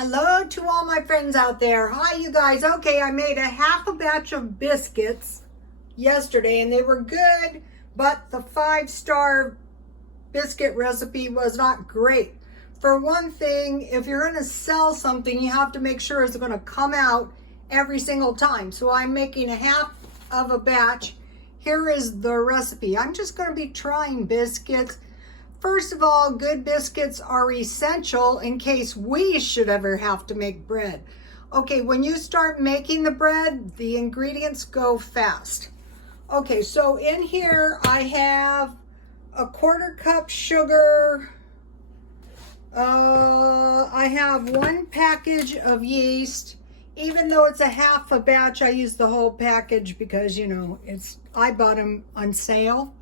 Hello to all my friends out there. Hi, you guys. Okay, I made a half a batch of biscuits yesterday and they were good, but the 5-star biscuit recipe was not great. For one thing, if you're going to sell something, you have to make sure it's going to come out every single time. So I'm making a half of a batch. Here is the recipe. I'm just going to be trying biscuits. First of all, good biscuits are essential in case we should ever have to make bread. Okay, when you start making the bread, the ingredients go fast. Okay, so in here I have a 1/4 cup sugar. I have 1 package of yeast. Even though it's a half a batch, I use the whole package because, you know, I bought them on sale.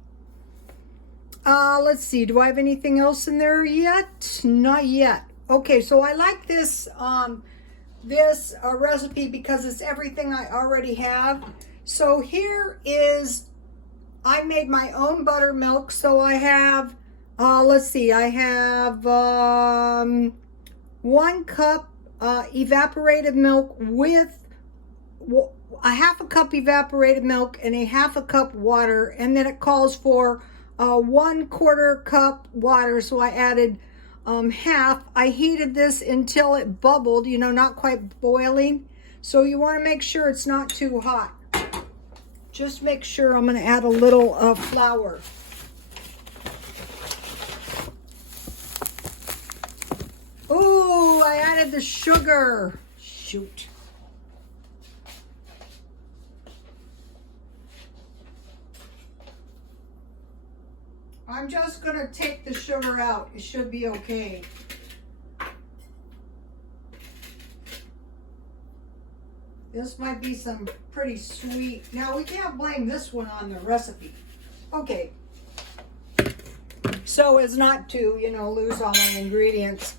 Let's see, do I have anything else in there yet? Not yet. Okay, so I like this recipe because it's everything I already have. So here is, I made my own buttermilk. So I have, let's see, I have 1 cup evaporated milk with a half a cup evaporated milk and a half a cup water, and then it calls for 1/4 cup water, so I added half. I heated this until it bubbled, you know, not quite boiling. So you want to make sure it's not too hot. Just make sure. I'm going to add a little flour. Ooh, I added the sugar. Shoot. I'm just going to take the sugar out. It should be okay. This might be some pretty sweet. Now, we can't blame this one on the recipe. Okay. So as not to, you know, lose all my ingredients.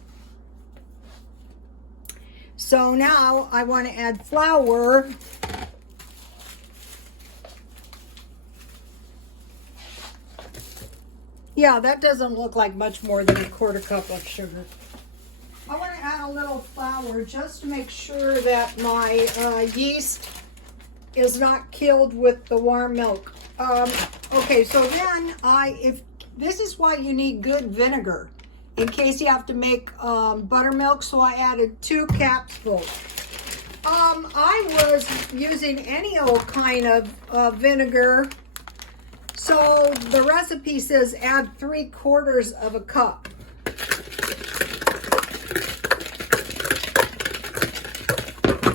So now I want to add flour. Yeah, that doesn't look like much more than a 1/4 cup of sugar. I want to add a little flour just to make sure that my yeast is not killed with the warm milk. Okay, so then this is why you need good vinegar in case you have to make buttermilk. So I added 2 capfuls. I was using any old kind of vinegar. So the recipe says add 3/4 of a cup.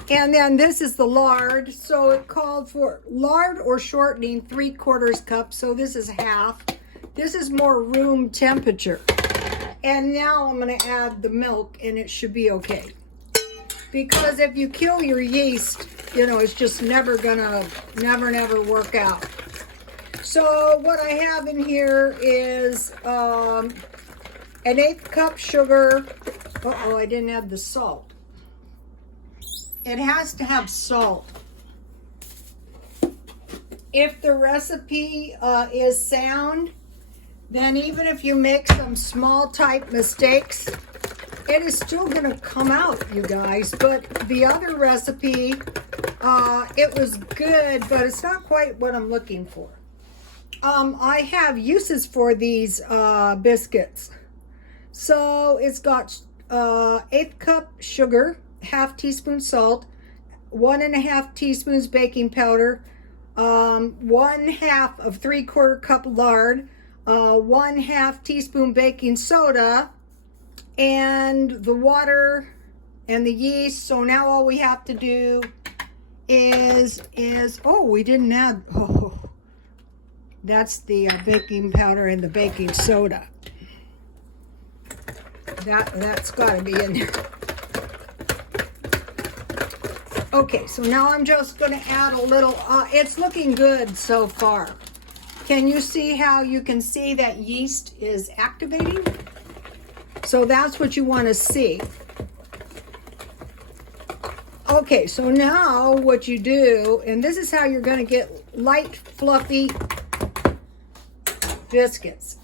And then this is the lard. So it called for lard or shortening 3/4 cup. So this is half. This is more room temperature. And now I'm going to add the milk and it should be okay. Because if you kill your yeast, you know, it's just never gonna, never work out. So what I have in here is an 1/8 cup sugar. Uh-oh, I didn't add the salt. It has to have salt. If the recipe is sound, then even if you make some small type mistakes, it is still going to come out, you guys. But the other recipe, it was good, but it's not quite what I'm looking for. I have uses for these biscuits. So it's got 1/8 cup sugar, 1/2 teaspoon salt, 1½ teaspoons baking powder, 1/2 of 3/4 cup lard, 1/2 teaspoon baking soda, and the water and the yeast. So now all we have to do is oh, we didn't add, oh, that's the baking powder and the baking soda. That's got to be in there. Okay, so now I'm just going to add a little, it's looking good so far. Can you see how you can see that yeast is activating? So that's what you want to see. Okay, so now what you do, and this is how you're going to get light, fluffy biscuits.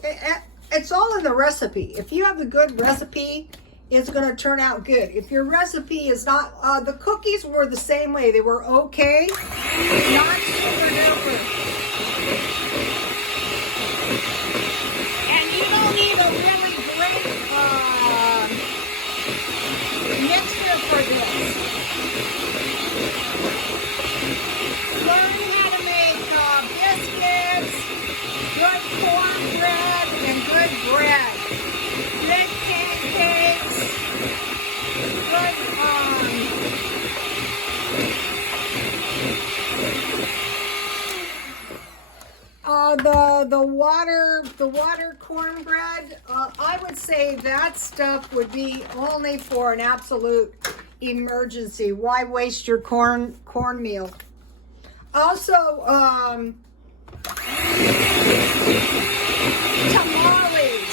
It's all in the recipe. If you have a good recipe it's going to turn out good. If your recipe is not, the cookies were the same way. They were okay, not super duper. And you don't need a really great mixer for this. Learn how to make biscuits, good cornbread, and good bread. Good pancakes, good the water cornbread, I would say that stuff would be only for an absolute emergency. Why waste your cornmeal? Also, tamales.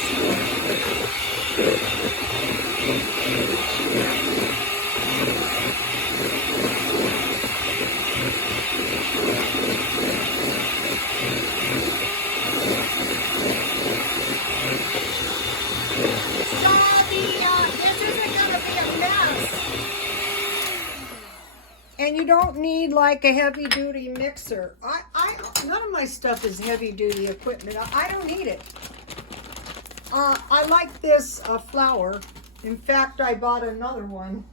This isn't going to be a mess. And you don't need like a heavy duty mixer. None of my stuff is heavy duty equipment. I don't need it. I like this flour. In fact, I bought another one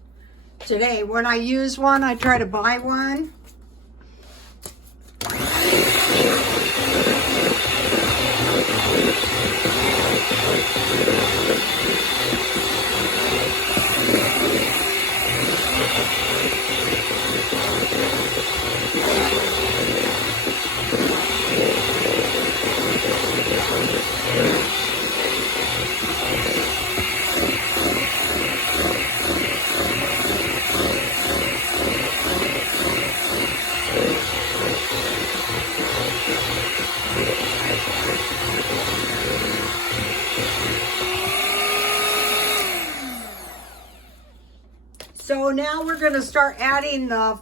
today. When I use one, I try to buy one. So now we're going to start adding the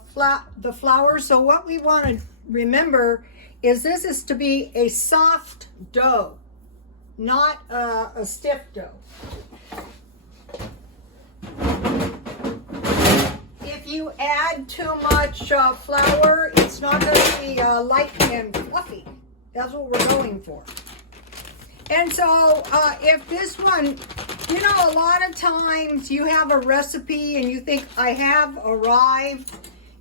flour. So what we want to remember is this is to be a soft dough, not a stiff dough. If you add too much flour, it's not going to be light and fluffy. That's what we're going for. And so if this one, you know, a lot of times you have a recipe and you think I have arrived,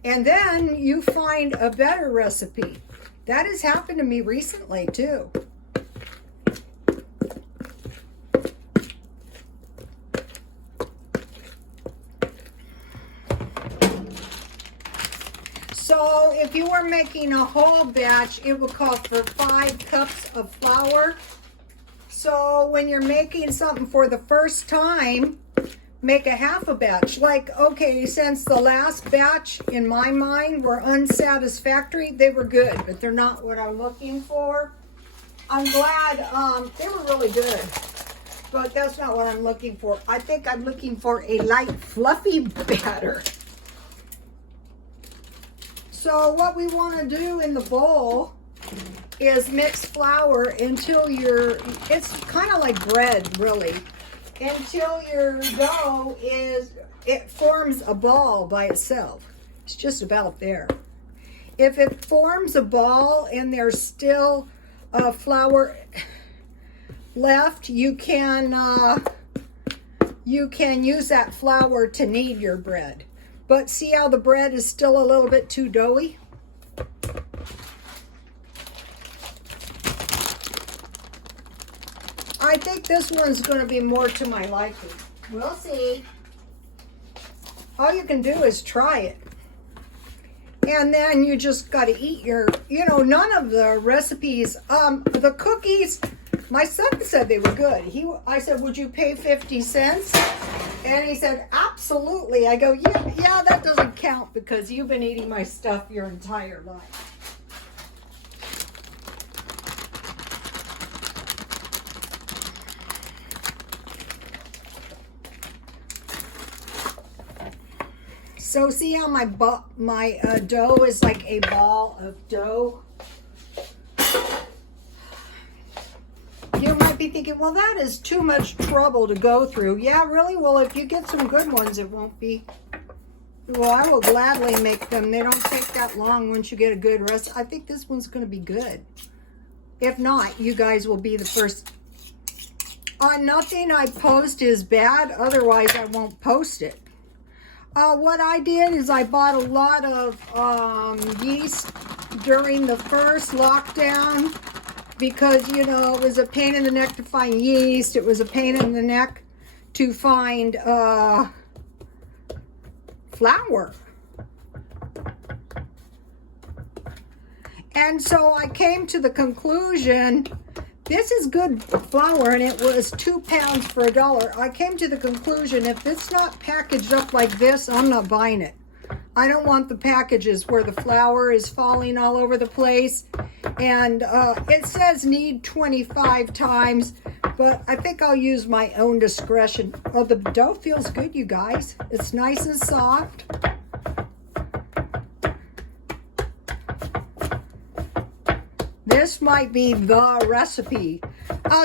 and then you find a better recipe. That has happened to me recently too. So if you were making a whole batch, it would call for 5 cups of flour. So when you're making something for the first time, make a half a batch. Like, okay, since the last batch in my mind were unsatisfactory, they were good, but they're not what I'm looking for. I'm glad they were really good, but that's not what I'm looking for. I think I'm looking for a light, fluffy batter. So what we want to do in the bowl is mix flour until it's kind of like bread, really, until your dough it forms a ball by itself. It's just about there. If it forms a ball and there's still flour left, you can use that flour to knead your bread. But see how the bread is still a little bit too doughy? I think this one's going to be more to my liking. We'll see. All you can do is try it. And then you just got to eat your, you know, none of the recipes, the cookies, my son said they were good. I said, would you pay 50 cents? And he said, absolutely. I go, yeah, that doesn't count because you've been eating my stuff your entire life. So see how my dough is like a ball of dough? You might be thinking, well, that is too much trouble to go through. Yeah, really? Well, if you get some good ones, it won't be. Well, I will gladly make them. They don't take that long once you get a good recipe. I think this one's going to be good. If not, you guys will be the first. Nothing I post is bad. Otherwise, I won't post it. What I did is I bought a lot of yeast during the first lockdown because, you know, it was a pain in the neck to find yeast. It was a pain in the neck to find flour. And so I came to the conclusion, this is good flour, and it was 2 pounds for $1. I came to the conclusion, if it's not packaged up like this, I'm not buying it. I don't want the packages where the flour is falling all over the place. And it says knead 25 times, but I think I'll use my own discretion. Oh, the dough feels good, you guys. It's nice and soft. This might be the recipe.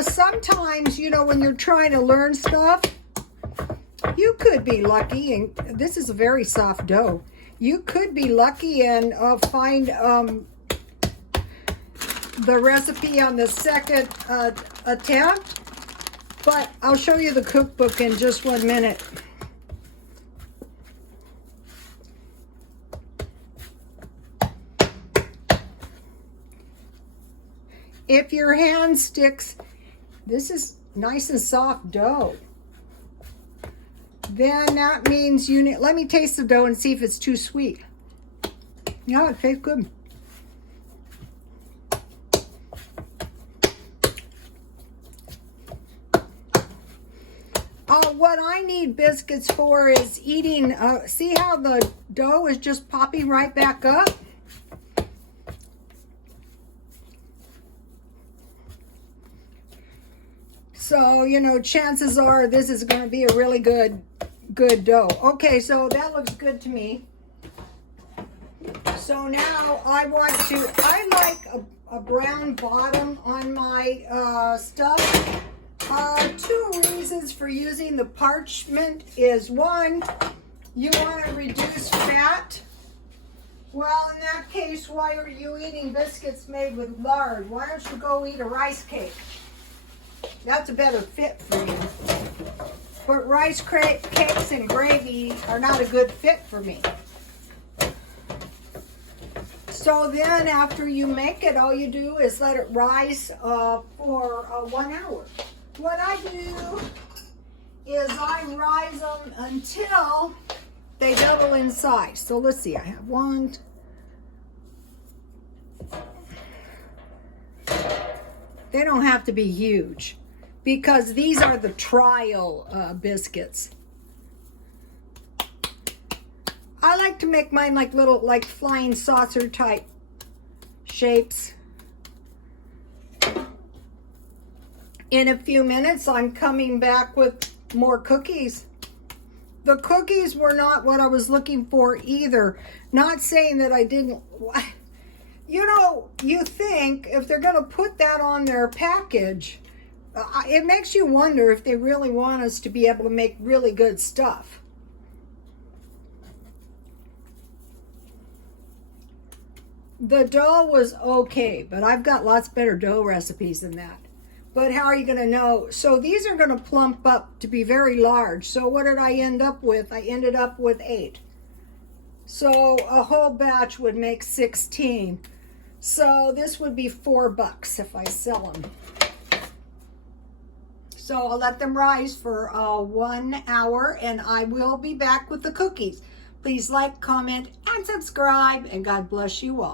Sometimes, you know, when you're trying to learn stuff, you could be lucky, and this is a very soft dough. You could be lucky and find the recipe on the second attempt, but I'll show you the cookbook in just 1 minute. If your hand sticks, this is nice and soft dough. Then that means you need, let me taste the dough and see if it's too sweet. Yeah, it tastes good. What I need biscuits for is eating, see how the dough is just popping right back up? So, you know, chances are this is going to be a really good dough. Okay, so that looks good to me. So now I like a brown bottom on my stuff. 2 reasons for using the parchment is, 1, you want to reduce fat. Well, in that case, why are you eating biscuits made with lard? Why don't you go eat a rice cake? That's a better fit for you. But rice cakes and gravy are not a good fit for me. So then after you make it, all you do is let it rise for 1 hour. What I do is I rise them until they double in size. So let's see, I have 1. They don't have to be huge because these are the trial biscuits. I like to make mine like little, like flying saucer type shapes. In a few minutes, I'm coming back with more cookies. The cookies were not what I was looking for either. Not saying that I didn't. You know, you think if they're going to put that on their package, it makes you wonder if they really want us to be able to make really good stuff. The dough was okay, but I've got lots better dough recipes than that. But how are you going to know? So these are going to plump up to be very large. So what did I end up with? I ended up with 8. So a whole batch would make 16. So this would be $4 if I sell them. So I'll let them rise for 1 hour, and I will be back with the cookies. Please like, comment, and subscribe, and God bless you all.